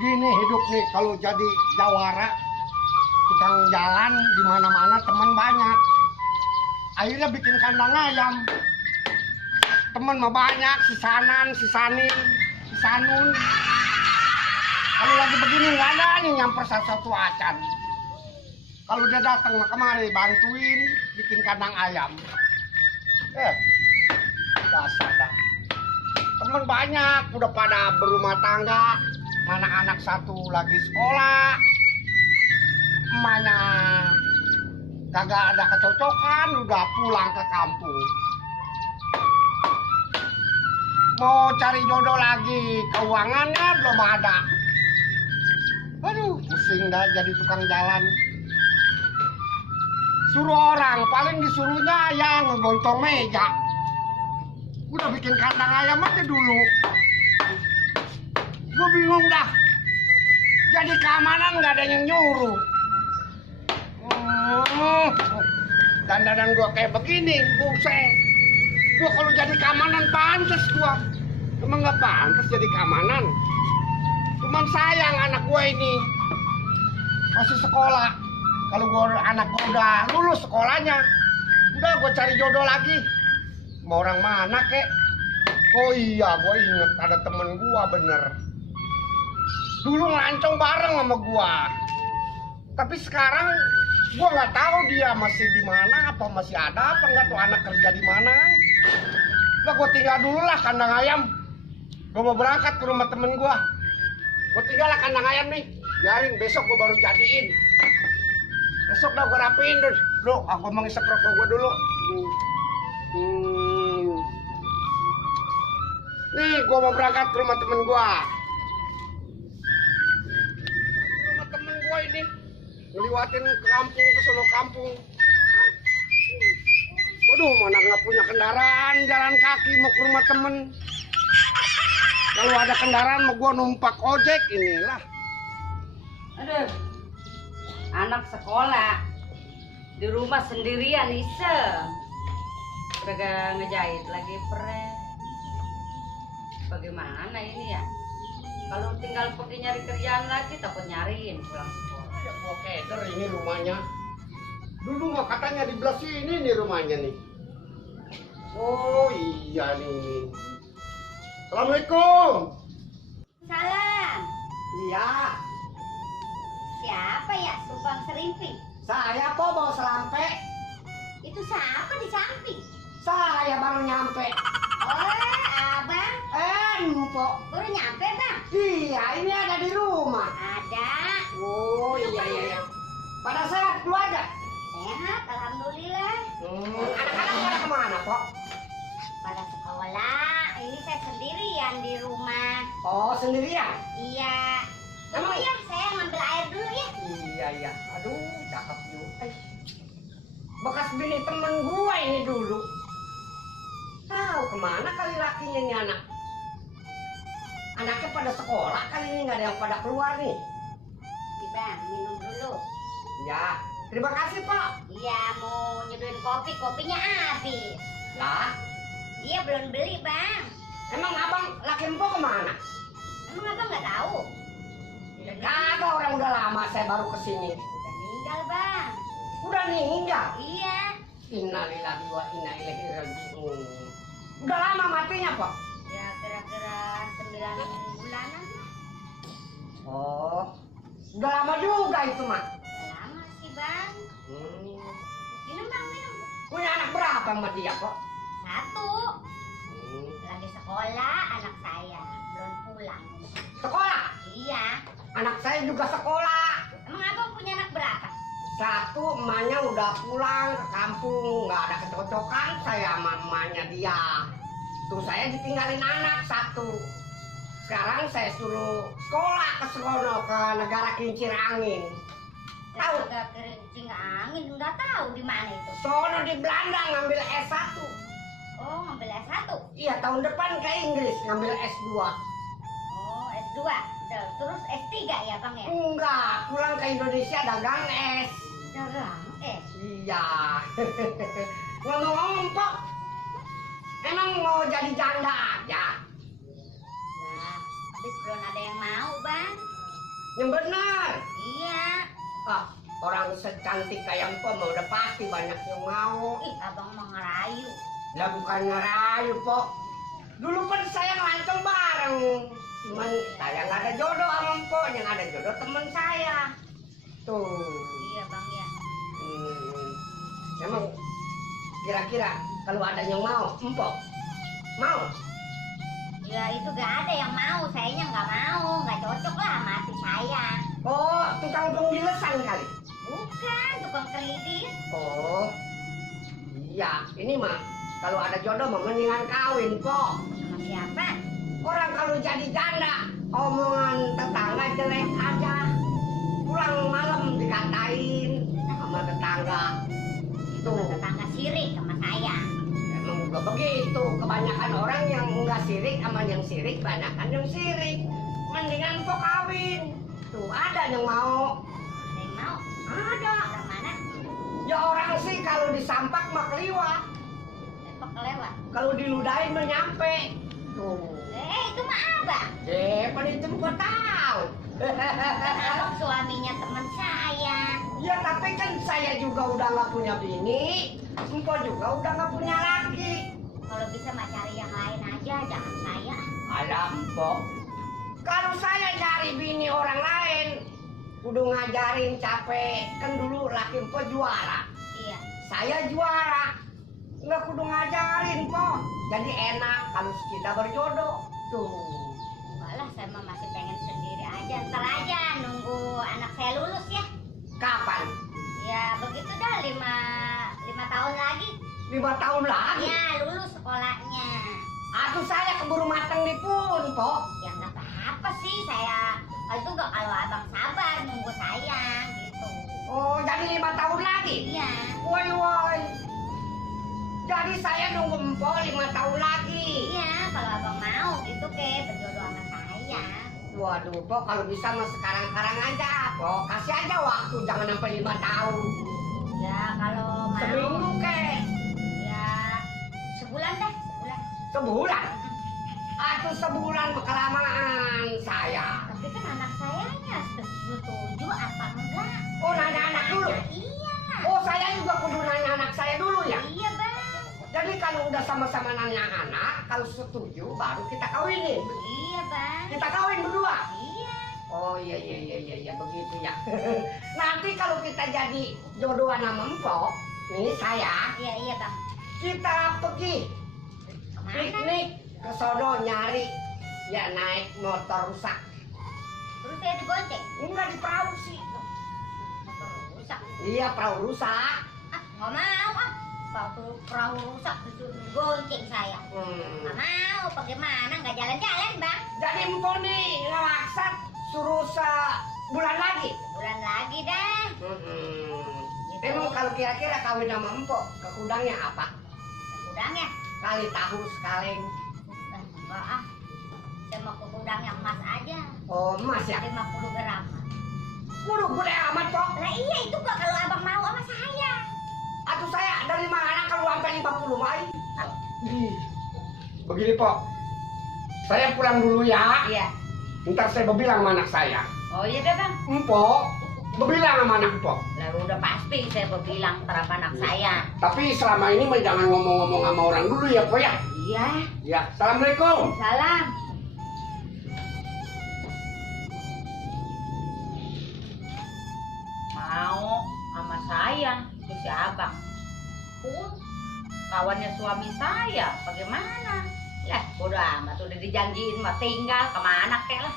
begini hidup nih kalau jadi jawara tukang jalan di mana-mana teman banyak. Akhirnya bikin kandang ayam. Teman mah banyak, si Sanan, si Sanin, si Sanun. Kalau lagi begini nggak ada nih nyamper satu acan. Kalau dia datang kemari bantuin bikin kandang ayam. Dasar dah. Temen banyak udah pada berumah tangga, anak-anak satu lagi sekolah, emaknya kagak ada kecocokan, udah pulang ke kampung. Mau cari jodoh lagi, keuangannya belum ada. Aduh, pusing dah jadi tukang jalan. Suruh orang, paling disuruhnya yang ngegontong meja. Udah bikin kandang ayam aja dulu. Gue bingung dah. Jadi keamanan nggak ada yang nyuruh. Dandanan gue kayak begini, buset. Gue kalau jadi keamanan pantas gue. Emang nggak pantas jadi keamanan. Cuman sayang anak gue ini masih sekolah. Kalau anak gue udah lulus sekolahnya, udah gue cari jodoh lagi. Mau orang mana kek? Oh iya, gue inget ada temen gue bener. Dulu ngelancong bareng sama gue. Tapi sekarang gue nggak tahu dia masih di mana, apa masih ada, apa nggak tuh anak kerja di mana. Lah gue tinggal dulu lah kandang ayam. Gue mau berangkat ke rumah temen gue. Gue tinggal lah kandang ayam nih. Biarin besok gue baru jadiin. Besok dah gue rapiin dulu. Lu, aku mau ngisep rokok gue dulu. Nih, gue mau berangkat ke rumah temen gue. Rumah temen gue ini ngeliwatin ke kampung, ke sono kampung. Waduh, mana nggak punya kendaraan, jalan kaki mau ke rumah temen. Kalau ada kendaraan mau gue numpak ojek inilah. Aduh, anak sekolah di rumah sendirian iseng. Udah ngejahit lagi pres. Bagaimana ini ya? Kalau tinggal pergi nyari kerjaan lagi takut nyariin pulang sekolah. Ya gua keder ini rumahnya. Dulu mah katanya di belah sini nih rumahnya nih. Oh iya nih. Assalamualaikum. Salam. Iya. Siapa ya Subang Serimping? Saya po bawa selampe. Itu siapa di samping? Saya baru nyampe. Oh, abang. Mpok. Baru nyampe, bang? Iya, ini ada di rumah. Ada. Oh iya. Pada sehat keluarga? Sehat, alhamdulillah. Anak-anak pada kemana, Pok? Pada sekolah. Ini saya sendirian di rumah. Oh, sendirian? Iya. Emang Tunggu ya, saya ngambil air dulu ya. Iya. Aduh, cakep juga. Bekas bini temen gua ini dulu. Tahu kemana kali lakinya nih anak? Anaknya pada sekolah kali ini nggak ada yang pada keluar nih. Nih, bang, minum dulu. Ya, terima kasih Pak. Iya, mau nyeduhin kopi, kopinya habis. Lah, Iya, belum beli, bang. emang abang laki empok kemana? Emang abang nggak tahu? Ya, kagak, orang udah lama saya baru kesini. Udah meninggal, bang. Udah meninggal. Iya. Innalillahi wa inna ilaihi raji'un. Udah lama matinya Pak? Ya kira-kira 9 bulanan lah. Oh, udah lama juga itu mah. Udah lama sih, bang. Minum, bang, minum. Punya anak berapa sama dia Pak? 1. Lagi sekolah anak saya. Belum pulang. Sekolah? Iya. Anak saya juga sekolah. Emang abang punya anak berapa? 1, emaknya udah pulang ke kampung, nggak ada kecocokan saya sama emaknya dia. Tuh saya ditinggalin anak 1. Sekarang saya suruh sekolah ke sono ke negara kincir angin. Tahu? Negara kincir angin, nggak tahu di mana itu. Sono di Belanda ngambil S1. Oh, ngambil S1. Iya, tahun depan ke Inggris ngambil S2. Oh, S2. Terus S3 ya, bang ya? Enggak, pulang ke Indonesia dagang es. Dagang S. Iya. Ngomong-ngomong Pok, emang mau jadi janda aja? Nah, habis belum ada yang mau, bang. Yang benar. Iya. Ah, orang secantik kayak Mpok mah udah pasti banyak yang mau. Ih, abang mau ngerayu. Lah bukan ngerayu, Pok. Dulu kan saya ngelancong bareng. Cuman saya nggak ada jodoh sama Mpok, yang ada jodoh teman saya. Tuh. Iya bang ya. Emang kira-kira kalau ada yang mau, Mpok mau? Ya itu gak ada yang mau, sayanya nggak mau, nggak cocok lah sama hati saya. Oh, tukang penggilesan kali. Bukan, tukang kredit. Oh, iya. Ini mah kalau ada jodoh mah mendingan kawin, Pok. Sama siapa? Orang kalau jadi janda, omongan tetangga jelek aja. Pulang malam dikatain sama tetangga. Itu tetangga sirik sama saya. Emang juga begitu. Kebanyakan orang yang enggak sirik sama yang sirik, kebanyakan yang sirik. Mendingan Mpok kawin. Tuh ada yang mau. Ada yang mau? Ada. Orang mana? Ya orang sih kalau disampak mah keliwat. Depok kelewat. Kalau diludahin mah nyampe. Tuh. Itu mah abang. Pada itu gua tahu. Kan abang suaminya teman saya. Ya tapi kan saya juga udah nggak punya bini, Mpok juga udah nggak punya laki. Kalau bisa mah cari yang lain aja, jangan saya. Alah Mpok, kalau saya cari bini orang lain, kudu ngajarin capek. Kan dulu laki Mpok juara, Iya. saya juara. Nggak kudu ngajarin Mpok. Jadi enak kalau kita berjodoh. Tuh. Enggak lah, saya mah masih pengen sendiri aja. Ntar aja nunggu anak saya lulus ya. Kapan? Ya begitu dah, 5 tahun lagi. 5 tahun lagi? Ya lulus sekolahnya. Aduh saya keburu mateng nih pun, Pok. Ya nggak apa-apa sih, saya kalau itu nggak, kalau abang sabar nunggu saya gitu. Oh, jadi 5 tahun lagi? Iya. Woi, woi. Jadi saya nunggu Mpok 5 tahun lagi. Iya, kalau abang mau gitu ke berjodoh sama saya. Waduh, Pok, kalau bisa mah sekarang-karang aja, Pok. Kasih aja waktu, jangan sampai 5 tahun. Ya kalau mau. Seminggu, kek. Ya sebulan deh, sebulan. Sebulan? Aduh, sebulan kelamaan saya. Tapi kan anak sayanya setuju apa enggak? Oh, nanya anak dulu? Iya. Oh, saya juga kudu nanya anak saya dulu ya? Iya bang. Jadi kalau udah sama-sama nanya anak, kalau setuju baru kita kawinin. Iya bang. Kita kawin berdua. Iya. Oh iya begitu ya. Nanti kalau kita jadi jodohan sama Mpok, nih saya, Iya bang. kita pergi Kemana? piknik ke sono nyari ya naik motor rusak. Terus saya dibonceng. Enggak di perahu sih. Motor rusak. Iya perahu rusak. Ah nggak mau ah. Perahu rusak disuruh gonceng saya. Nggak mau. Bagaimana? Nggak jalan-jalan bang. Jadi Mpok nih ngelaksat suruh sebulan lagi. Bulan lagi dah. Gitu. Emang kalau kira-kira kawin sama Mpok ke kudangnya apa? Gudangnya. Kali tahu sekaleng. Enggak ah. Saya mau ke gudang yang emas aja. Oh emas ya? 50 gram. Waduh gede amat Pok. Nah iya itu kok kalau abang mau sama saya. Atuh saya dari mana kalau sampai 50 mai? Begini Pok. Saya pulang dulu ya. Iya. Ntar saya berbilang sama anak saya. Oh iya deh bang. Mpok, berbilang sama anak Mpok. Lalu udah pasti saya mau bilang terhadap anak saya. Tapi selama ini mah jangan ngomong-ngomong sama orang dulu ya Pok ya. Iya. Ya, assalamualaikum. Salam. Mau sama saya itu si abang pun kawannya suami saya bagaimana lah bodo amat udah dijanjiin mah tinggal kemana kek lah